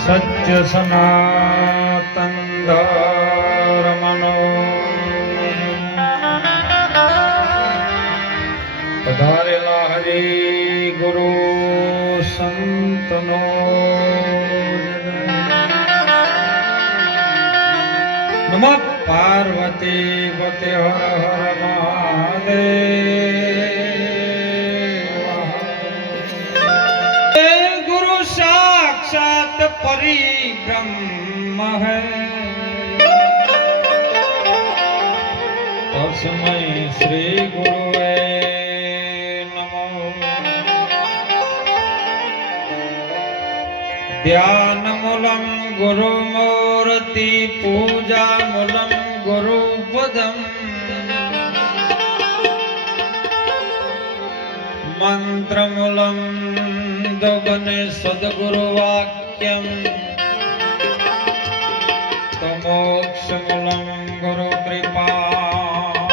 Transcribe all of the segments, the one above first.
સત્ય સનાતન ધર્મનો પધારેલા હરિ ગુરુ સંતનો નમ પાર્વતી પતે હર હર મહાદેવ परी ब्रह्म है तस्मै श्री गुरुवे नमो ध्यानमूलं गुरुमूर्ति पूजामूलं गुरुपदम् मन्त्रमूलं दुबने सद्गुरुवाक् સદગુરુવાક્યમ તમોક્ષમૂલમ ગુરુ કૃપા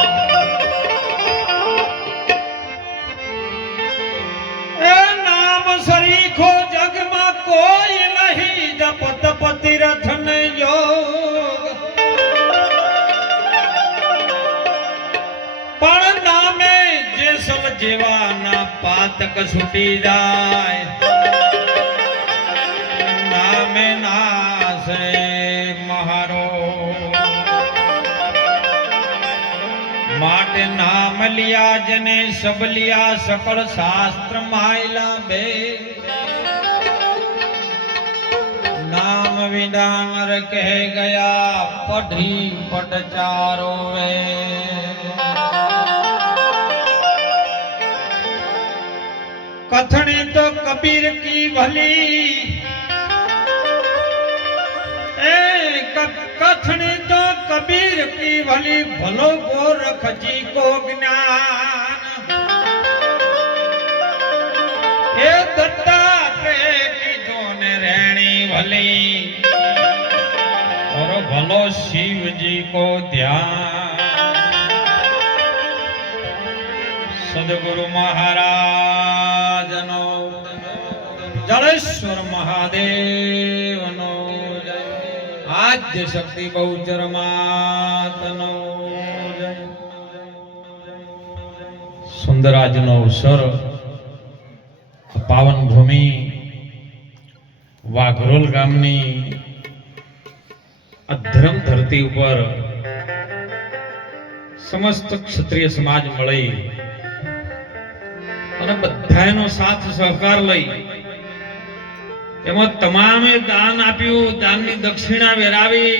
એ સરીખો જગમાં કોઈ નહીં જપત પતિ રથન યોગ પણ નામે જેસલ જેવાના પાતક છૂટી જાય नाम लिया जने सब लिया सकल शास्त्र माइला बे। नाम विदान कह गया, पढ़ी पट चारो वे। कथने तो कबीर की भली। ए कथने કબીર કી ભલી ભલો ગોરખજી કો જ્ઞાન. હે દત્તા તે કીધો ને રેણી ભલી ઓર ભલો શિવજી કો ધ્યાન. સદગુરુ મહારાજનો જળેશ્વર મહાદેવ આદ્ય શક્તિ બહુચર માતનો. સુંદર આજનો પાવન ભૂમિ વાઘરોલ ગામની અધરમ ધર્મ ધરતી ઉપર સમસ્ત ક્ષત્રિય સમાજ મળી અને બધાનો સાથ સહકાર લઈ એમાં તમામે દાન આપ્યું, દાનની દક્ષિણા વેરાવી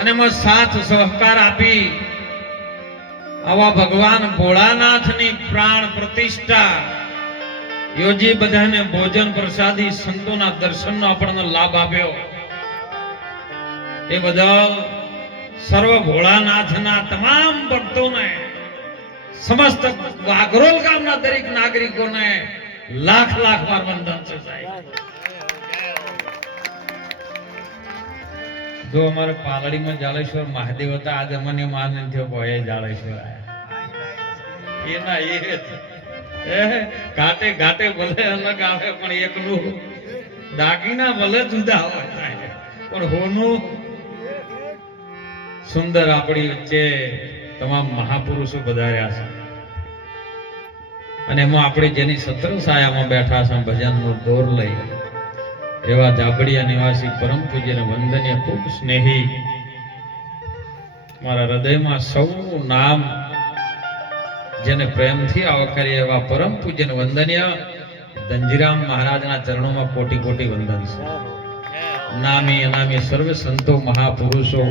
અને એમાં સાથ સહકાર આપી. આવા ભગવાન ભોળાનાથની પ્રાણ પ્રતિષ્ઠા. યોજી બધાને ભોજન પ્રસાદી સંતોના દર્શનનો આપણને લાભ આપ્યો. એ બદલ સર્વ ભોળાનાથના તમામ ભક્તોને, સમસ્ત વાઘરોલ ગામના દરેક નાગરિકોને લાખ લાખ વાર વંદન છે સાહેબ. જો અમારે પાલડીમાં જાલેશ્વર મહાદેવ હતા, આજે મને માન થયો ભાઈ જાલેશ્વર એના એ ઘાટે ઘાટે ભલે અલગ આવે, પણ એકલું દાગીના ભલે જુદા હોય પણ હોનું સુંદર આપણી વચ્ચે તમામ મહાપુરુષો પધાર્યા છે. અને એમાં આપણે જેની સત્ર સાયામાં બેઠા છે, ભજનનો દોર લઈ એવા જાબડિયા નિવાસી પરમ પૂજ્યને વંદનીય ખૂબ સ્નેહી. મારા હૃદયમાં સૌનું નામ જેને પ્રેમથી આવકારી એવા પરમ પૂજ્યને વંદનીય ધનજીરામ મહારાજના ચરણોમાં કોટી કોટી વંદન છે. નામી અનામી સર્વ સંતો મહાપુરુષો,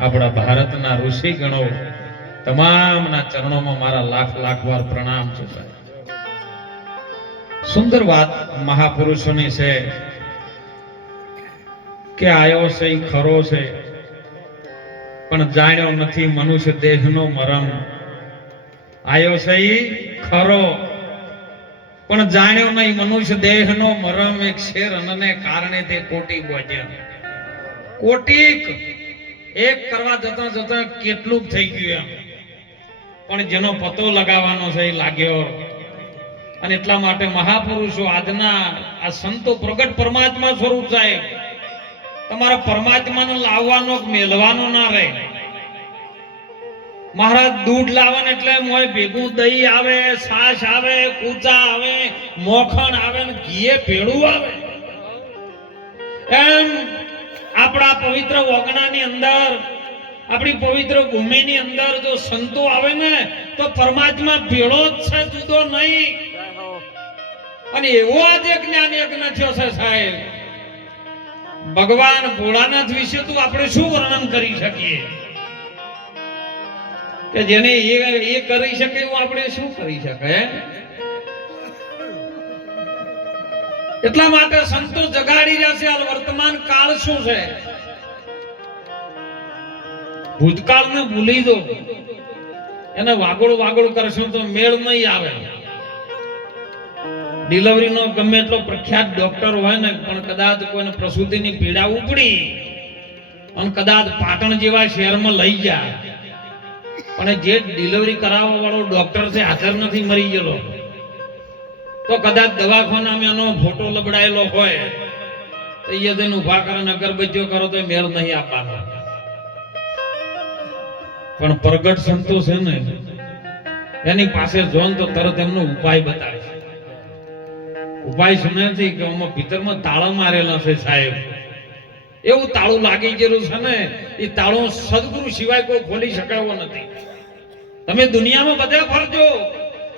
આપણા ભારતના ઋષિ ગણો તમામના ચરણોમાં મારા લાખ લાખ વાર પ્રણામ છે સુંદર વાત મહાપુરુષોની છે. કે આવ્યો છે એ ખરો છે. પણ જાણ્યો નથી મનુષ્ય દેહનો મરમ. આવ્યો છે એ ખરો. પણ જાણ્યો નહીં મનુષ્ય દેહનો મરમ એક શેર અનને કારણે તે કોટી બોજ્યા કોટીક એક કરવા જતા જતા કેટલું થઈ ગયું એમ. પણ જેનો પતો લગાવવાનો છે એ લાગ્યો. અને એટલા માટે મહાપુરુષો આજના આ સંતો પ્રગટ પરમાત્મા સ્વરૂપ સાહેબ તમારા પરમાત્માને લાવવાનો મેળવાનો ના રહે. મહારાજ દૂધ લાવન એટલે મોય ભેગું દહીં આવે છાશ આવે કૂચા આવે મોખણ આવે ને ઘીએ ભેળું આવે. એમ આપણા પવિત્ર વગણાની અંદર આપણી પવિત્ર ભૂમિની અંદર જો સંતો આવે ને તો પરમાત્મા ભેળો જ છે જુદો નહીં. અને એવો આજે જ્ઞાન યજ્ઞ થયો છે સાહેબ. ભગવાન ભોળાનાથ વિશે તો આપણે શું વર્ણન કરી શકીએ? કે જેને એ એ કરી શકે એવું આપણે શું કરી શકાય એટલા માટે સંતો જગાડી રહ્યા છે, હાલ વર્તમાન કાળ શું છે? ભૂતકાળને ભૂલી દો. એને વાગોળ વાગોળ કરશો તો મેળ નહીં આવે. ડિલિવરીનો ગમે એટલો પ્રખ્યાત ડોક્ટર હોય ને, પણ કદાચ કોઈને પ્રસૂતિની પીડા ઉપડી અને કદાચ પાટણ જેવા શહેરમાં લઈ જાય પણ જે ડિલિવરી કરાવવા વાળો ડોક્ટર છે, હાજર નથી, મરી ગયેલો. તો કદાચ દવાખાનામાં એનો ફોટો લબડાયેલો હોય, તો એ જઈને ઊભા કરે અગરબત્તીઓ કરો તો મેળ નહીં આપવાનો. પણ પ્રગટ સંતો છે ને, એની પાસે જોન તો તરત એમનો ઉપાય બતાવે છે ઉપાય સુને કે આમાં ભીતરમાં તાળા મારેલા છે સાહેબ. એવું તાળું લાગી ગયેલું છે ને એ તાળું સદગુરુ સિવાય કોઈ ખોલી શકાયો નથી. તમે દુનિયામાં બધા ફરજો.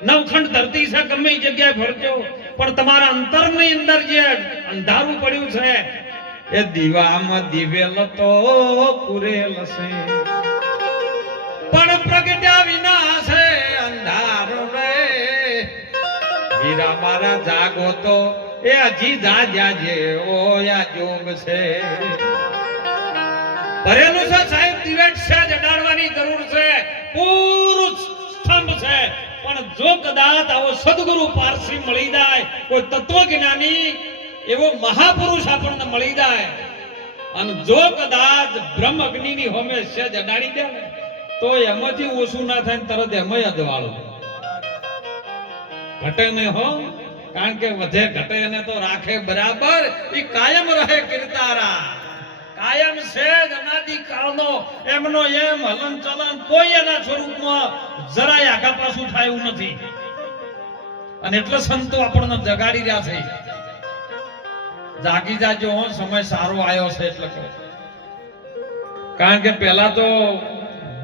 નવખંડ ધરતી છે, ગમે જગ્યાએ ફરજો. પણ તમારા અંતરની અંદર જે અંધારું પડ્યું છે, એ દીવામાં દિવેલ તો પૂરેલ છે. પણ પ્રગટ્યા વિના હીરા મારા જાગો તો એ હજી જાજ્યા ઓ યા જોગ છે. ભરેલું છે સાહેબ, દિવેટ છે, જડાડવાની જરૂર છે. પૂરું સ્તંભ છે. પણ જો કદાચ આવો સદગુરુ પારસી મળી જાય, કોઈ તત્વજ્ઞાની એવો મહાપુરુષ આપણને મળી જાય. અને જો કદાચ બ્રહ્મ અગ્નિની હોમે છે, જડાડી દે ને, તો એમાંથી ઓછું ના થાય તરત એમાંય અજવાળું. ઘટે ને હો. કારણ કે વધે ઘટે એને તો રાખે બરાબર. એ કાયમ રહે કીર્તારા. કાયમ છે અનાદિ કાળનો. એમનો એમ હલન ચલન કોઈ એના સ્વરૂપમાં જરાય આગા પાછું થાય નથી. અને એટલે સંતો આપણને જગાડી રહ્યા છે. જાગી જાજો હો, સમય સારો આવ્યો છે એટલે કહો. કારણ કે પહેલા તો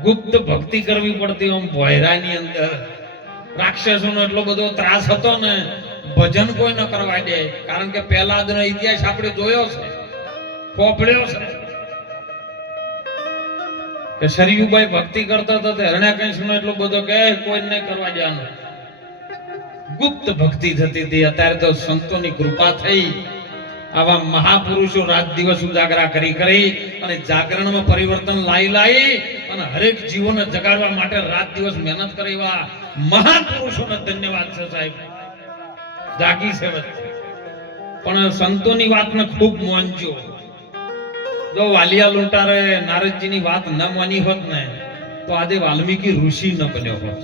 ગુપ્ત ભક્તિ કરવી પડતી આમ ભોયરાની અંદર. રાક્ષસોનો એટલો બધો ત્રાસ હતો ને, ભજન કોઈ ન કરવા દે. કારણ કે પહેલા નો ઇતિહાસ આપણે જોયો છે પોપડ્યો છે. કે સરયુભાઈ ભક્તિ કરતો હતો તે હરણ્યાકંશનો એટલો બધો કે કોઈ નહીં કરવા દેવાનું. ગુપ્ત ભક્તિ થતી હતી. અત્યારે તો સંતોની કૃપા થઈ. આવા મહાપુરુષો રાત દિવસ ઉજાગરા કરી કરી અને જાગરણમાં પરિવર્તન લાવી લાવી અને હરેક જીવોને જગાડવા માટે રાત દિવસ મહેનત કરે મહાન પુરુષોને ધન્યવાદ છે સાહેબ. જાગી છે પણ સંતોની વાતને ખૂબ મોંજો. જો વાલિયા લૂંટારે, નારદજીની વાત ન માની હોત ને, તો આજે વાલ્મીકી ઋષિ ન બન્યો હોત.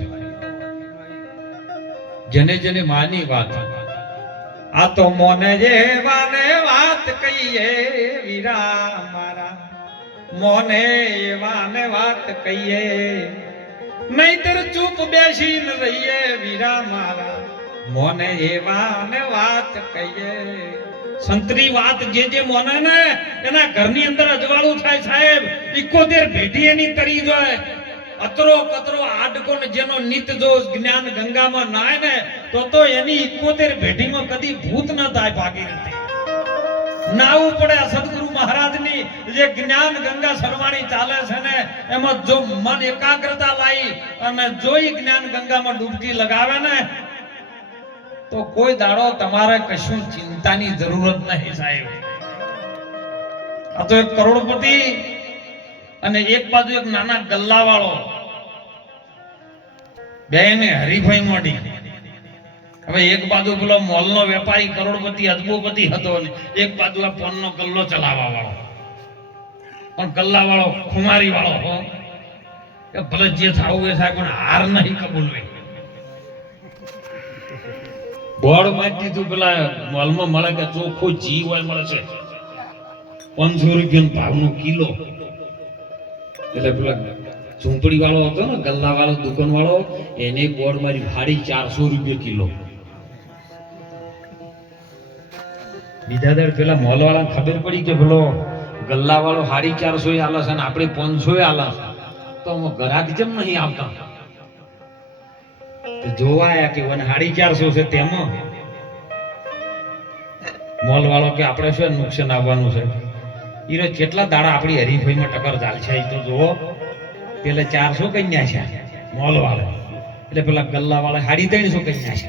જેને જેને માની વાત. આ તો મોને જે વાને વાત કહીએ વીરા મારા. મોને વાને વાત કહીએ નહીતર ચૂપ બેસીને રહીએ વીરા મારા. મોને એવાને વાત કહીએ. સંતરી વાત જે જે મોને ને, એના ઘરની અંદર અજવાળું થાય સાહેબ. ઇકોતેર ભેટી એની તરી જાય. અતરો કતરો આડકો ને જેનો નિત જો જ્ઞાન ગંગામાં નાય ને, તો તો એની ઇકોતેર ભેટીમાં કદી ભૂત ન થાય ભાગીરથી નાવું પડે સદગુરુ મહારાજની, જે જ્ઞાન ગંગા સરવાણી ચાલે છે ને, એમાં જો મન એકાગ્રતા અને જોઈ જ્ઞાન ગંગામાં ડૂબકી લગાવે ને, તો કોઈ દાડો તમારે કશું ચિંતાની જરૂરત નહીં સાહેબ. આ તો એક કરોડપતિ અને એક બાજુ એક નાના ગલ્લા વાળો બે ને હરીફાઈ મોડી હવે એક બાજુ પેલો મોલનો વેપારી કરોડપતિ અજબોપતિ હતો ને, એક બાજુ આ ફોનનો ગલ્લો ચલાવવા વાળો પણ ગલ્લા વાળો ખુમારી વાળો હો. કે ભલે જે થાવું એ થાય, પણ હાર નહીં કબૂલવી બોર્ડ માટી દીધું પેલા મોલમાં મળે કે ચોખ્ખો જી હોય મળે છે. પાંચસો રૂપિયા ભાવનો કિલો. એટલે પેલા ઝૂંપડી વાળો હતો ને ગલ્લા વાળો દુકાન વાળો એને બોર્ડ મારી ભાડી ચારસો રૂપિયા કિલો. બીજા દર પેલા મોલ વાળા ખબર પડી કે પેલો ગલ્લા વાળો હાડી ચારસો એ આલે છે અને આપણે પાંચસો એ આલે અમે ઘરાક જેમ નહીં આવતા. જોવાયા કે વન હાડી ચારસો છે તેમાં. મોલ વાળો કે આપણે શું નુકસાન આવવાનું છે? ઈરો કેટલા દાડા આપણી હરીફાઈમાં ટક્કર ચાલશે એ તો જુઓ. પેલા ચારસો કન્યા છે મોલ વાળા એટલે પેલા ગલ્લા વાળા સાડી ત્રણસો કન્યા છે.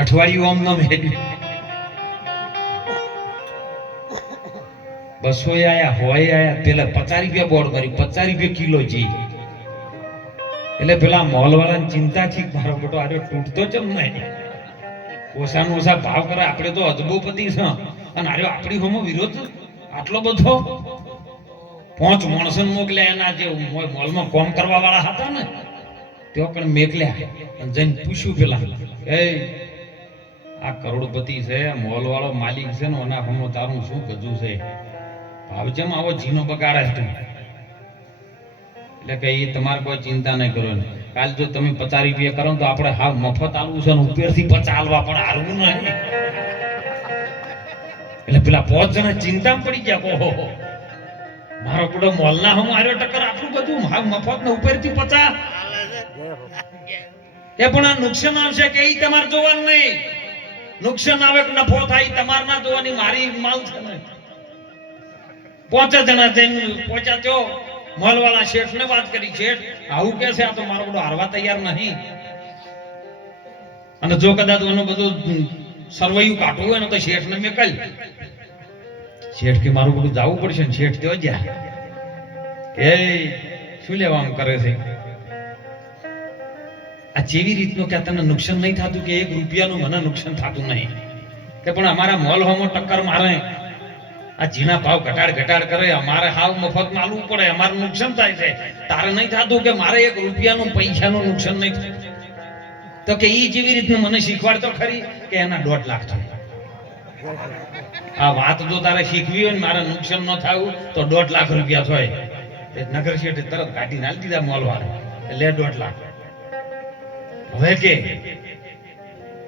અઠવાડિયું આમ નામ હેડ્યું બસો આયા, હોય આયા. પેલા પચાસ રૂપિયા બોર્ડ કરી પચાસ રૂપિયા કિલો જી એટલે પેલા મોલ વાળાની ચિંતા છે મારો મોટો આરે તૂટતો ચમ નહીં. ઓછામાં ઓછા ભાવ કરે. આપણે તો અદબોપતિ છે. અને આરે આપણી હોમો વિરોધ આટલો બધો? પાંચ માણસો મોકલ્યા એના જે મોલમાં કોમ કરવા વાળા હતા ને. તેઓ પણ મેકલ્યા. અને જઈને પૂછ્યું પેલા, એ, આ કરોડપતિ છે મોલ વાળો માલિક છે ને એના હમો તારું શું કજું છે? ભાવ જેમ આવો જીનો બગાડે છે એટલે કે એ તમારે કોઈ ચિંતા નહીં કરો ને કાલ જો તમે પચાસ રૂપિયા કરો તો આપણે હાવ મફત આલવું છે ને ઉપરથી પચાસ પણ આલવું નહીં. એટલે પેલા પોચ જણા ચિંતામાં પડી ગયા, ઓહો મારો પૂરો મોલના હું આર્યો ટક્કર આટલું બધું હાવ મફત ને ઉપરથી પચાસ. એ પણ આ નુકસાન આવશે કે એ તમારે જોવાનું નહીં. નુકસાન આવે નફો થાય તમારે ના જોવાની, મારી માલ છે ને પાંચ જણા જઈને પહોંચ્યા મોલવાળા શેઠ ને વાત કરી, શેઠ, આવું કે છે? આ તો મારો બધો હારવા તૈયાર નહીં. અને જો કદાચ એનું બધું સરવૈયું કાઢવું હોય તો શેઠ ને મેકલ શેઠ કે, મારું બધું જવું પડશે ને, શેઠ કયો જ્યાં. એ, શું લેવા આમ કરે છે? આ જેવી રીતનું કે તને નુકસાન નહીં થતું કે એક રૂપિયાનું મને નુકસાન થતું નહીં? કે પણ અમારા મોલ હોમો ટક્કર મારે આ જીના ભાવ ઘટાડ ઘટાડ કરે, અમારે હાવ મફત માલવું પડે, અમારું નુકસાન થાય છે. તારે નહીં થતું કે મારે એક રૂપિયાનું પૈસાનું નુકસાન નહીં થતું તો કે એ જેવી રીતનું મને શીખવાડતો ખરી કે એના દોઢ લાખ થાય? આ વાત જો તારે શીખવી હોય ને મારે નુકસાન ન થવું, તો દોઢ લાખ રૂપિયા થાય. તે નગર શેઠે તરત કાઢી નાખી દીધા મોલ વાળા લે દોઢ લાખ. હવે કે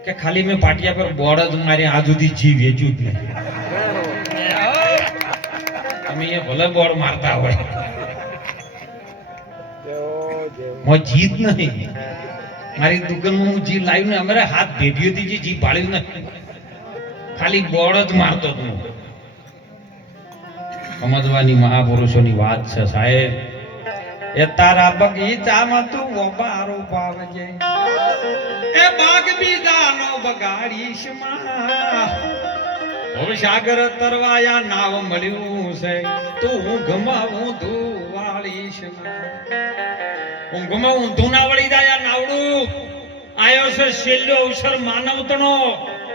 કે ખાલી મેં પાટિયા પર બોર્ડ જ મારી આ સુધી જીવ વેચ્યું જ નહીં. તમે એ ભલે બોર્ડ મારતા હોય. મો જીત નહીં. મારી દુકાનમાં હું જી લાવ્યું ને અમારે હાથ ભેટીઓથી જે જી પાડ્યું ને. ખાલી બોર્ડ જ મારતો હતો સમજવાની મહાપુરુષોની વાત છે સાહેબ. એ તારા બગીચામાં તું વબારો પાવજે. એ બાગ બીજાનો બગાડીશમાં. સાગર તરવાયા નાવ મળ્યું છે. તું હું ગમાવું તું વાળીશ હું ગમાવું તું ના વળી દાયા નાવડું. આયો છે છેલ્લો અવસર માનવતનો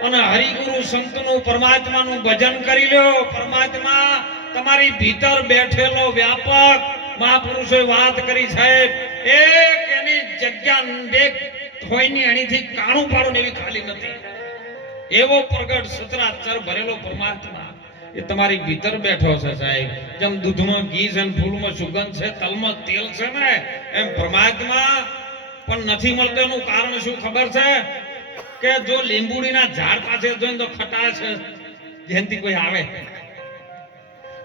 અને હરિગુરુ સંતનું પરમાત્માનું ભજન કરી લ્યો. પરમાત્મા, તમારી ભીતર બેઠેલો વ્યાપક મહાપુરુષોએ વાત કરી સાહેબ. એક એની જગ્યા દેખ થોઈની અણીથી કાણું પાડું એવી ખાલી નથી. એવો પ્રગટ સચરાચર ભરેલો પરમાત્મા એ તમારી ભીતર બેઠો છે સાહેબ. જેમ દૂધમાં ઘી છે ફૂલમાં સુગંધ છે, તલમાં તેલ છે ને, એમ પરમાત્મા પણ નથી મળતો એનું કારણ શું ખબર છે? કે જો લીંબુડીના ઝાડ પાસે જોઈને તો ખટાશ જેનથી કોઈ આવે.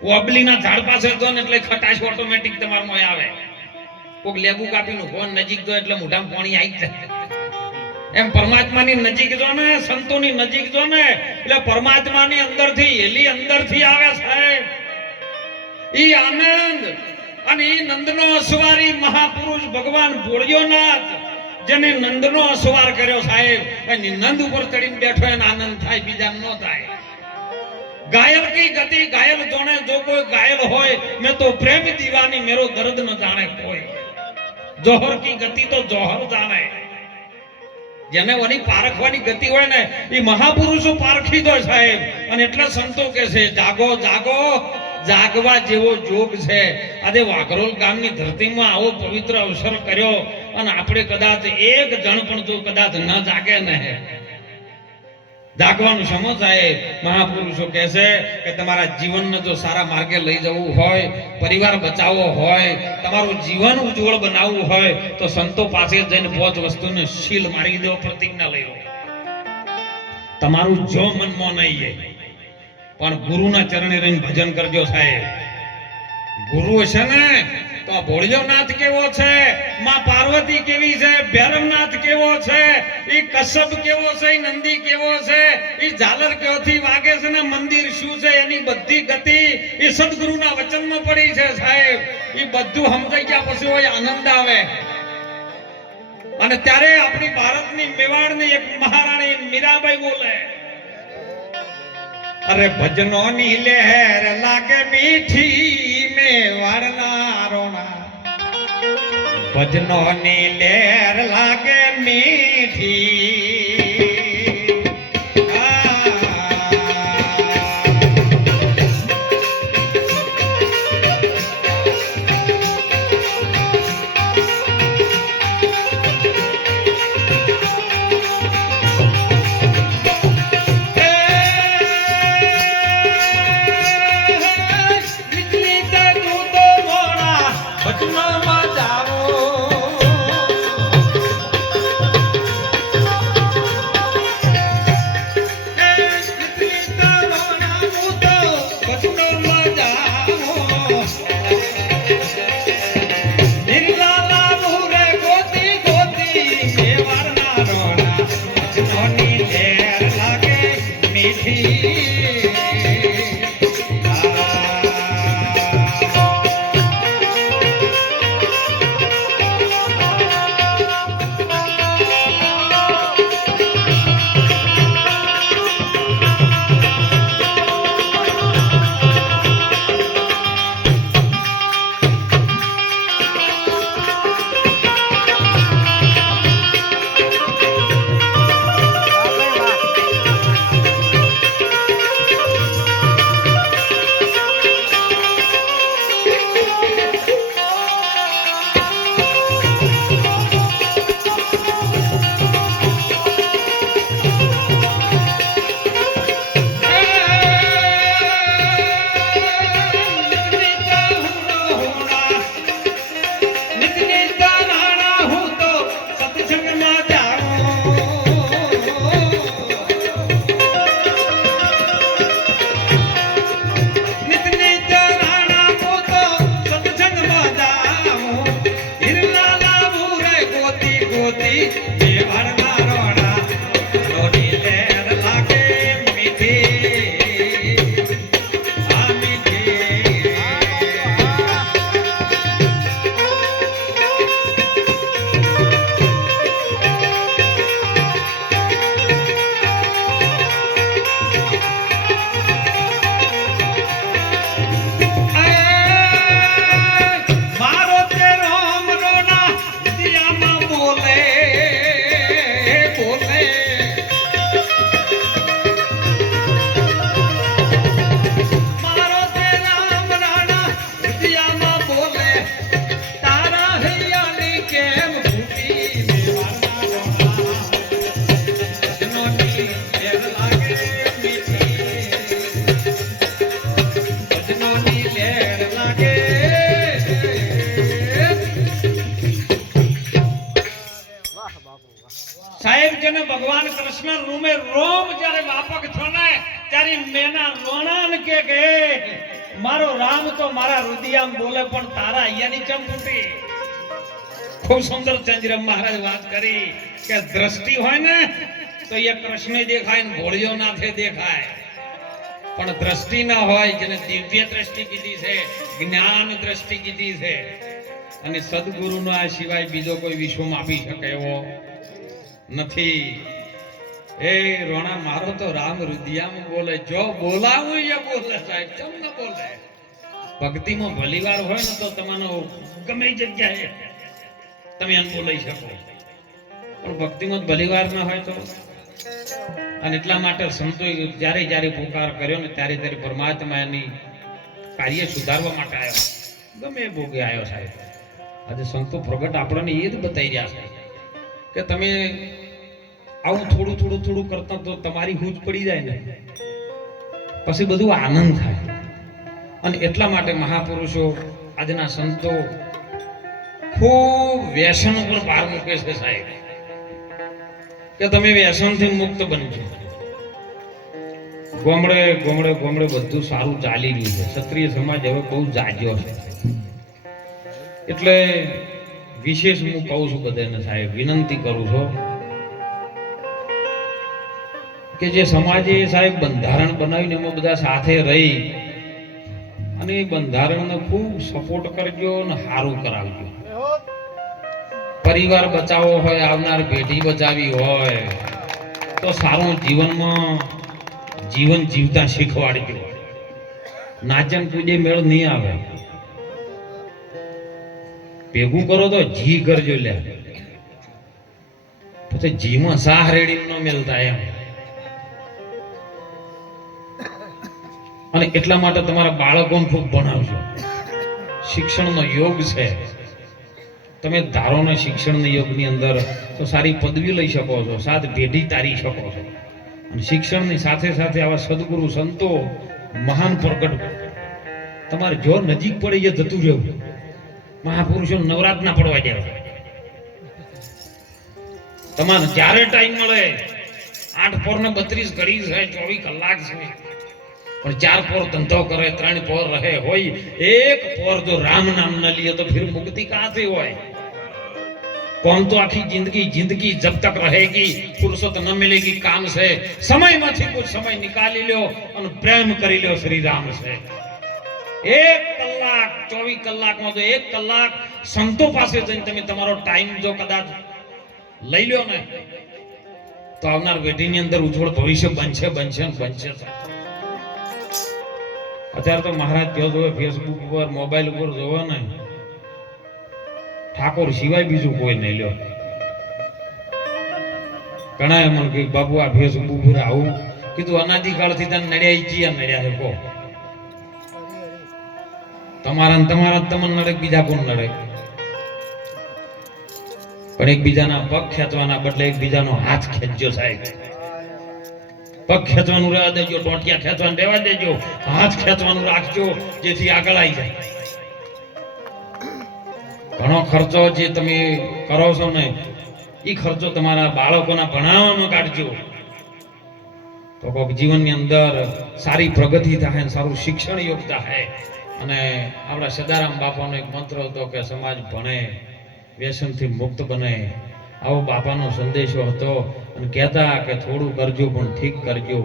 ઓબલીના ઝાડ પાસે જો ને એટલે ખટાશ ઓટોમેટિક તમારામાં આવે. કોઈક લેબુ કાપીનું ફોન નજીક જો એટલે મોઢામાં પાણી આવી જાય. એમ પરમાત્માની નજીક જો ને, સંતોની નજીક જો ને, એટલે પરમાત્માની અંદરથી, એલી અંદરથી આવે સાહેબ. ઈ આનંદ અને ઈ નંદનો અસવારી મહાપુરુષ ભગવાન ભોળિયોનાથ, જેને નંદનો અસવાર કર્યો સાહેબ. અને નંદ ઉપર ચડીને બેઠો એને આનંદ થાય બીજા ન થાય. ગાયલ કી ગતિ ઘાયલ જોણે, જો કોઈ ઘાયલ હોય મેં તો પ્રેમ દીવાની મેરો દર્દ ન જાણે કોઈ. જોહર કી ગતિ તો જોહર જાણે. જેને ઓની પારખવાની ગતિ હોય ને, એ મહાપુરુષો પારખી દો સાહેબ. અને એટલે સંતો કે છે, જાગો જાગો, જાગવા જેવો જોગ છે. આજે વાઘરોલ ગામની ધરતીમાં આવો પવિત્ર અવસર કર્યો. અને આપણે કદાચ એક જણ પણ જો કદાચ ન જાગે ને જાગવાનું સમો સાહેબ મહાપુરુષો કહેશે કે તમારા જીવનને જો સારા માર્ગે લઈ જવું હોય, પરિવાર બચાવવો હોય, તમારું જીવન ઉજ્જવળ બનાવવું હોય, તો સંતો પાસે જઈને પોચ વસ્તુને શીલ મારી દેવો પ્રતિજ્ઞા લઈ તમારું જો મનમાં નહીં પણ ગુરુના ચરણે રહીને ભજન કરજો સાહેબ. ગુરુ છે ને? તો ભોળિયોનાથ કેવો છે? માં પાર્વતી કેવી છે? ભૈરવનાથ કેવો છે? એ કશ્યપ કેવો છે? એ નંદી કેવો છે? એ ઝાલર કેવથી વાગે છે ને? મંદિર શું છે? એની બધી ગતિ એ સદગુરુના વચનમાં પડી છે સાહેબ. એ બધું સમજાઈ ગયા પછી હોય આનંદ આવે. અને ત્યારે આપણી ભારતની મેવાડની એક મહારાણી મીરાબાઈ બોલે અરે ભજનોની લહેર લાગે મીઠી મેવાડના રોણા. ભજનોની લહેર લાગે મીઠી રૂમે જ્યારે થયો ને ત્યારે મેના રોણાન કે કે, મારો રામ તો મારા રુદિયામ બોલે, પણ તારા અહીંયાની ચમ ફૂટી? ખૂબ સુંદર ચંદ્રમ મહારાજ વાત કરી કે દ્રષ્ટિ હોય ને, તો એ કૃષ્ણ દેખાય ને ભોળિયો નાથે દેખાય. પણ દ્રષ્ટિ ના હોય જેને દિવ્ય દ્રષ્ટિ કીધી છે, જ્ઞાન દ્રષ્ટિ કીધી છે. અને સદગુરુનો આ સિવાય બીજો કોઈ વિશ્વમાં આપી શકે એવો નથી. એ રોણા, મારો તો રામ રુદિયામાં બોલે. જો બોલાવું એ બોલે સાહેબ કેમ ન બોલે? ભક્તિમાં ભલીવાર હોય ને તો તમારો ગમે જગ્યાએ તમે એમ બોલાઈ શકો. પણ ભક્તિમાં ભલીવાર ના હોય તો? અને એટલા માટે સંતો જ્યારે જ્યારે પુકાર કર્યો ને ત્યારે ત્યારે પરમાત્મા એની કાર્ય સુધારવા માટે આવ્યો. ગમે ભોગે આવ્યો સાહેબ. આજે સંતો પ્રગટ આપણને એ જ બતાવી રહ્યા છે કે તમે આવું થોડું થોડું થોડું કરતા તો તમારી હૂજ પડી જાય ને. પછી બધું આનંદ થાય. અને એટલા માટે મહાપુરુષો, આજના સંતો ખૂબ વ્યસન ઉપર ભાર મૂકે છે સાહેબ. કે તમે વ્યસનથી મુક્ત બનજો. ગોમડે ગોમડે ગોમડે બધું સારું ચાલી રહ્યું છે. ક્ષત્રિય સમાજ હવે બહુ જાગ્યો છે. એટલે વિશેષ હું કહું છું બધાને સાહેબ, વિનંતી કરું છું કે જે સમાજે સાહેબ બંધારણ બનાવીને એમાં બધા સાથે રહી અને એ બંધારણને ખૂબ સપોર્ટ કરજો અને સારું કરાવજો. પરિવાર બચાવવો હોય, આવનાર પેઢી બચાવી હોય, તો સારું જીવનમાં જીવન જીવતા શીખવાડજો. નાચન પૂજે મેળ નહીં આવે. ભેગું કરો તો જી કરજો લે પછી જીમાં સાહ રેડી ન મેલતા એમ. અને એટલા માટે તમારા બાળકોને ખૂબ ભણાવજો. શિક્ષણનો યોગ છે. તમે ધારો ને શિક્ષણના યોગની અંદર તો સારી પદવી લઈ શકો છો, સાત ભેટી તારી શકો છો. અને શિક્ષણની સાથે સાથે આવા સદગુરુ, સંતો, મહાન પ્રગટ તમારે જો નજીક પડે એ જતું રહેવું. મહાપુરુષો નવરાત પડવા જાય તમારે જ્યારે ટાઈમ મળે, આઠ પોર ને બત્રીસ ઘડી છે, ચોવીસ કલાક છે. પણ ચાર પોર ધંધો કરે, ત્રણ પોર રહે હોય, એક પોર જો રામ નામ ન લીએ તો ફિર મુક્તિ કાથી હોય? કોમ તો આખી જિંદગી જિંદગી જબ તક રહેગી, ફુરસત ન મિલેગી, કામ છે. સમયમાંથી કોઈ સમય નિકાલી લ્યો અને પ્રેમ કરી લ્યો શ્રી રામ છે. એક કલાક, ચોવીસ કલાકમાં તો એક કલાક સંતો પાસે જઈને તમે તમારો ટાઈમ જો કદાચ લઈ લ્યો ને, તો આવનાર પેઢીની અંદર ઉજ્જવળ ભવિષ્ય બનશે બનશે બનશે. અત્યારે તો મહારાજ ત્યાં જોવે ફેસબુક ઉપર મોબાઈલ ઉપર જોવે ને. ઠાકોર સિવાય બીજું કોઈ નહીં લ્યો. ઘણા એમ કે બાબુ આ ફેસબુક ઉપર આવું. કીધું, અનાદિકાળથી તને નડ્યા ચિયા નડ્યા છે, કહો. તમારા ને તમારા તમને નડે બીજા કોણ નડે? પણ એકબીજાના પગ ખેંચવાના બદલે એકબીજાનો હાથ ખેંચ્યો સાહેબ. પગ ખેંચવાનું રહેવા દેજો, ટોટિયા ખેંચવાનું રહેવા દેજો, હાથ ખેંચવાનું રાખજો, જેથી આગળ આવી જાય. ઘણો ખર્ચો જે તમે કરો છો ને એ ખર્ચો તમારા બાળકોના ભણાવવામાં કાઢજો. તો કોક જીવનની અંદર સારી પ્રગતિ થાય સારું શિક્ષણ યોગ થાય. અને આપણા સદારામ બાપાનો એક મંત્ર હતો કે સમાજ ભણે, વ્યસનથી મુક્ત બને. આવો બાપાનો સંદેશો હતો અને કહેતા કે થોડું કરજો પણ ઠીક કરજો.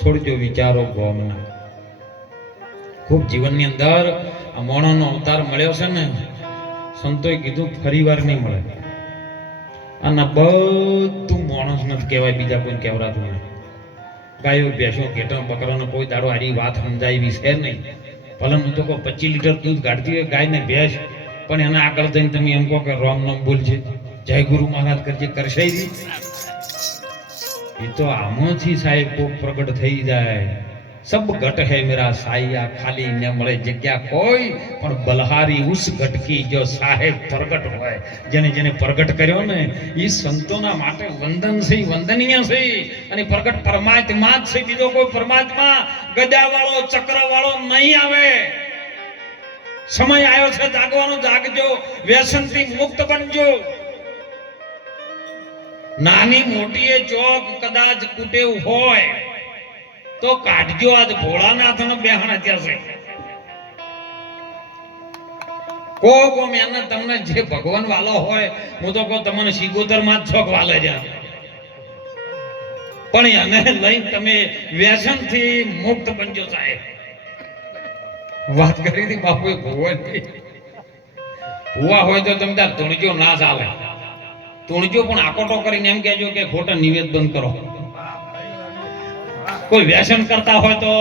છોડજો વિચારો ગોમના ખૂબ જીવનની અંદર આ મોણોનો અવતાર મળ્યો છે ને, સંતોએ કીધું ફરી વાર નહીં મળે. અને બધું માણસ નથી કહેવાય, બીજા કોઈ કહેવરાતું નહીં. ગાયો, ભેંસો, ઘેટો, બકરાનો કોઈ દાડો આરી વાત સમજાવી છે નહીં. ભલે હું તો કહું પચીસ લીટર દૂધ કાઢતી હોય ગાય ને ભેંસ, પણ એના આગળ જઈને તમે એમ કહો કે રામ ભૂલ છે જય ગુરુ મહારાજ કરજે, કરશે? એ તો આમાંથી સાહેબ કોક પ્રગટ થઈ જાય. સબ ઘટ હે મેરા સાયા, ખાલી ન મળે જગ્યા કોઈ, પણ બલહારી ઉસ ઘટકી જો સાહેબ પ્રગટ હોય. જેને જેને પ્રગટ કર્યો ને એ સંતોના માટે વંદન છે વંદનીય છે અને પ્રગટ પરમાત્મા જ છે બીજો કોઈ પરમાત્મા ગદા વાળો ચક્ર વાળો નહીં આવે. સમય આવ્યો છે, જાગવાનો જાગજો, વ્યસનથી મુક્ત બનજો. નાની મોટી એ ચોક કદાચ કુટેવ હોય, તો કાઢજો આજ ભોળાનાથ નો બેહણ ત્યાં છે. કો કોમ મેને તમને જે ભગવાન વાલો હોય, હું તો કહું તમને સિગોતરમાં છોક વાલે જા પણ એને લઈ તમે વ્યસનથી મુક્ત બનજો સાહેબ. વાત કરી હતી બાપુ ભગવાન ભુવા હોય તો તમે તાર ધૂણજો ના ચાલે. ધૂણજો પણ આકોટો કરીને એમ કહેજો કે ખોટા નિવેદ બંધ કરો. કોઈ વ્યસન કરતા હોય તો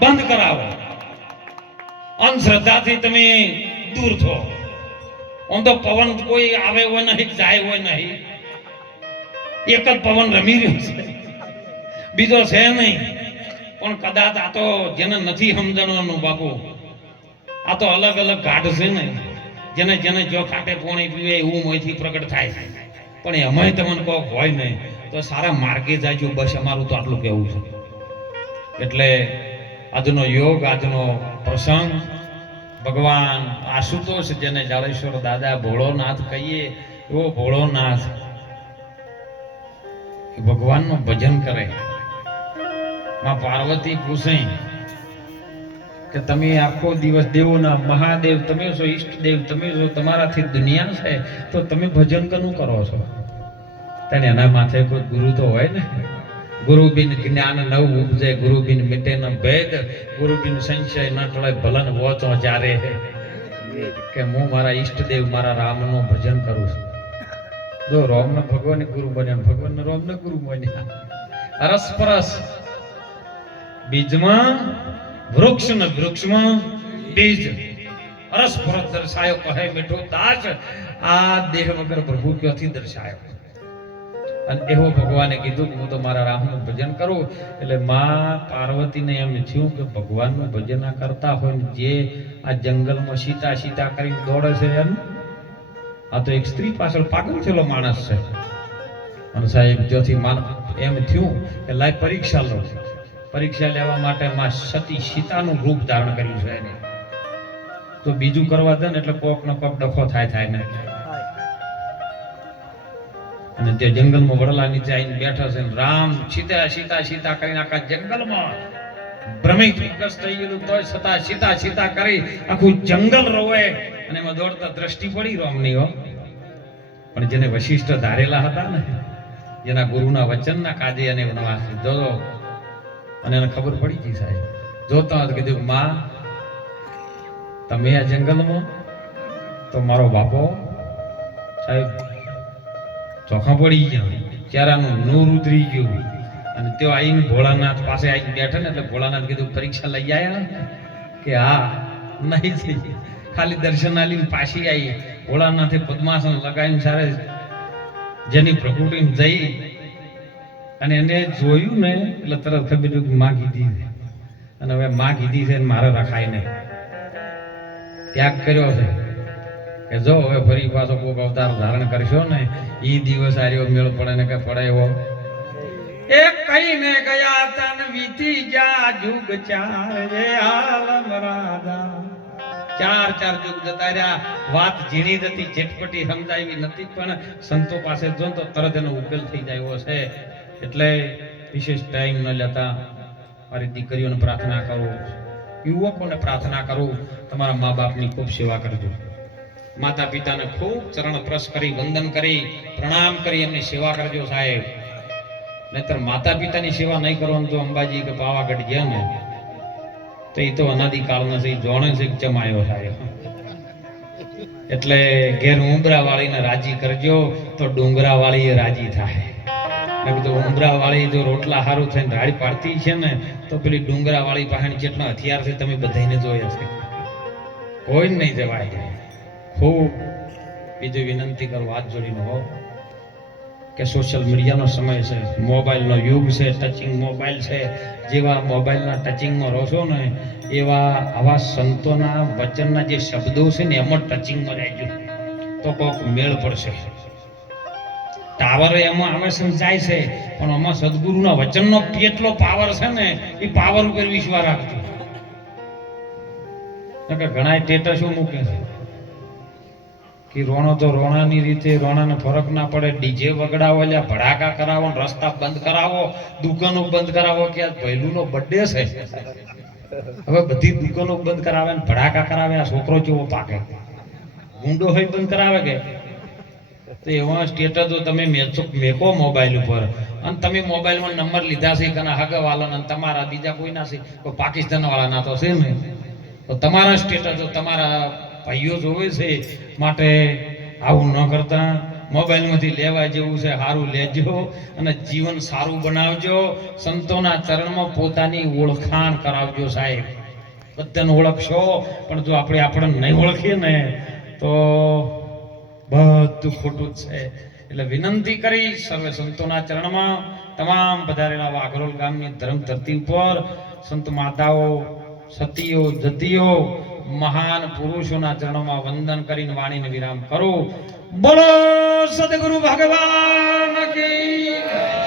બંધ કરાવો. અંધશ્રદ્ધાથી તમે દૂર થો. આમ તો પવન કોઈ આવે હોય નહીં, જાય હોય નહીં. એક જ પવન રમી રહ્યો છે. બીજો છે નહીં. પણ કદાચ આ તો જેને નથી સમજણવાનું બાપુ, આ તો અલગ અલગ ઘાટ છે ને. જેને જેને જો ખાટે પોણી પીવે એવું મોંથી પ્રગટ થાય. પણ એમાંય તમને કોક હોય નહીં તો સારા માર્ગે જાજો, બસ અમારું તો આટલું કહેવું છે. એટલે આજનો યોગ, આજનો પ્રસંગ, ભગવાન આશુતોષ, જેને જાડેશ્વર દાદા ભોળોનાથ કહીએ, એવો ભોળોનાથ ભગવાનનું ભજન કરે. માં પાર્વતી પૂછે કે તમે આખો દિવસ દેવોના મહાદેવ, તમે છો ઈષ્ટદેવ, તમે છો, તમારાથી દુનિયા છે, તો તમે ભજન કનું કરો છો? તને એના માથે કોઈ ગુરુ તો હોય ને? ગુરુ બિન જ્ઞાન નવ ઉપજે ગુરુ બિન મિટે ન ભેદ ગુરુ બિન સંશય ન ટળે ભલન વોચો જ્યારે કે હું મારા ઈષ્ટદેવ, મારા રામનું ભજન કરું છું. જો રોમને ભગવાન ગુરુ બન્યા ભગવાન રોમને ગુરુ બન્યા. અરસપરસ. બીજમાં વૃક્ષ ને વૃક્ષમાં બીજ. અરસપરસ દર્શાયો કહે મીઠો દાસ આ દેહ વગર પ્રભુ ક્યાંથી દર્શાયો? અને એવો ભગવાને કીધું કે હું તો મારા રામનું ભજન કરું. એટલે માં પાર્વતીને એમ થયું કે ભગવાનનું ભજન કરતા હોય ને જે આ જંગલમાં સીતા સીતા કરીને દોડે છે એમ. આ તો એક સ્ત્રી પાછળ પાગલ થયેલો માણસ છે. અને સાહેબ, ત્યાંથી માન એમ થયું કે લાય પરીક્ષા લો પરીક્ષા લેવા માટે માં સતી સીતાનું રૂપ ધારણ કર્યું છે એને. તો બીજું કરવા દે ને એટલે કોક ને કોક ડખો થાય થાય ને. અને તે જંગલમાં વડલા નીચે આવીને બેઠા છે રામ સીતા સીતા સીતા કરીને આખા જંગલમાં ભ્રમિત વિકસ થઈ ગયેલું તોય છતાં સીતા સીતા કરી આખું જંગલ રોવે અને એમાં દોડતા દ્રષ્ટિ પડી રામની હો. પણ જેને વશિષ્ઠ ધારેલા હતા ને, જેના ગુરુના વચનના કાજે અને વનવાસ જોજો અને એને ખબર પડી ગઈ સાહેબ. જોતા હતા કીધું, માં, તમે આ જંગલમાં? તો મારો બાપો સાહેબ ચોખા પડી ગયા ચેરાનું નૂર ઉતરી ગયું અને તેઓ આવીને ભોળાનાથ પાસે આવીને બેઠા ને એટલે ભોળાનાથ કીધું, પરીક્ષા લઈ આવ્યા કે હા, નહીં થઈ. ખાલી દર્શન આલીને પાછી આવી ભોળાનાથે પદ્માસન લગાવીને સારે જેની પ્રકૃતિ જઈ અને એને જોયું ને એટલે તરત ખબરમાં કીધી છે. અને હવે માં કીધી છે મારે રખાય નહીં. ત્યાગ કર્યો છે. કે જો હવે ફરી પાછો કોક અવતાર ધારણ કરશો ને, ઈ દિવસ આર્યો મેળ પડે ને કે પડે એ કઈને ગયા તન વીતી ગયા જુગ ચાર રે આલમ રાધા ચાર ચાર જુગ જતા રહ્યા. વાત ઝીણી હતી, ઝટપટી સમજાવી નથી, પણ સંતો પાસે જો તો તરત એનો ઉકેલ થઈ જાય છે. એટલે વિશેષ ટાઈમ ન લેતા મારી દીકરીઓને પ્રાર્થના કરું, યુવકોને પ્રાર્થના કરું, તમારા મા બાપની ખૂબ સેવા કરજો. માતા પિતાને ખૂબ ચરણ પ્રશ કરી, વંદન કરી, પ્રણામ કરી, એમની સેવા કરજો સાહેબ. નહીતર માતા પિતાની સેવા નહીં કરવાનું તો અંબાજી કે પાવાગઢ ગયા ને, તો એ તો અનાદિકાળના છે જોણે છે જમાયો સાહેબ. એટલે ઘેર ઉમરા વાળીને રાજી કરજો, તો ડુંગરા વાળી રાજી થાય. મેં કીધું જો રોટલા હારું થઈને રાડી પાડતી છે ને, તો પેલી ડુંગરા વાળી પાસે જેટલો હથિયાર છે તમે બધાને જોયા છે કોઈ નહીં જવાય. ખૂબ બીજું વિનંતી કરું, હાથ જોડીને હો. કે સોશિયલ મીડિયાનો સમય છે મોબાઈલનો યુગ છે ટચિંગ મોબાઈલ છે, જેવા મોબાઈલના ટચિંગમાં રહો છો ને, એવા આવા સંતોના વચનના જે શબ્દો છે ને, એમાં ટચિંગમાં રહેજો. તો કોક મેળ પડશે. ટાવર એમાં અમે સમજાય છે, પણ આમાં સદગુરુના વચનનો કેટલો પાવર છે ને, એ પાવર ઉપર વિશ્વાસ રાખજો. ઘણા સ્ટેટસો મૂકે છે? કે રોણો તો રોણાની રીતે રોણાને ફરક ના પડે, ડીજે વગડાવો એટલે ભડાકા કરાવો રસ્તા બંધ કરાવો, દુકાનો બંધ કરાવો, કે આ પહેલુંનો બર્થડે છે. હવે બધી દુકાનો બંધ કરાવે ને ભડાકા કરાવે, આ છોકરો જેવો પાકે? ગુંડો હોય બંધ કરાવે કે? તો એવા સ્ટેટસો તમે મેકો મોબાઈલ ઉપર. અને તમે મોબાઈલમાં નંબર લીધા છે કે હગવાલાના અને તમારા બીજા કોઈના છે, તો પાકિસ્તાન વાળાના તો છે ને. તો તમારા સ્ટેટસો તમારા ભાઈઓ જોવે છે માટે આવું ન કરતા. મોબાઈલમાંથી લેવા જેવું છે સારું લેજો અને જીવન સારું બનાવજો. સંતોના ચરણમાં પોતાની ઓળખાણ કરાવજો સાહેબ. બધાને ઓળખશો, પણ જો આપણે આપણને નહીં ઓળખીએ ને, તો બધું ખોટું જ છે. એટલે વિનંતી કરી સર્વે સંતોના ચરણમાં તમામ પધારેલા વાઘરોલ ગામની ધર્મ ધરતી ઉપર સંત માતાઓ, સતીઓ, જતીઓ, મહાન પુરુષોના ચરણોમાં વંદન કરીને વાણીને વિરામ કરો. બોલો સદગુરુ ભગવાન કી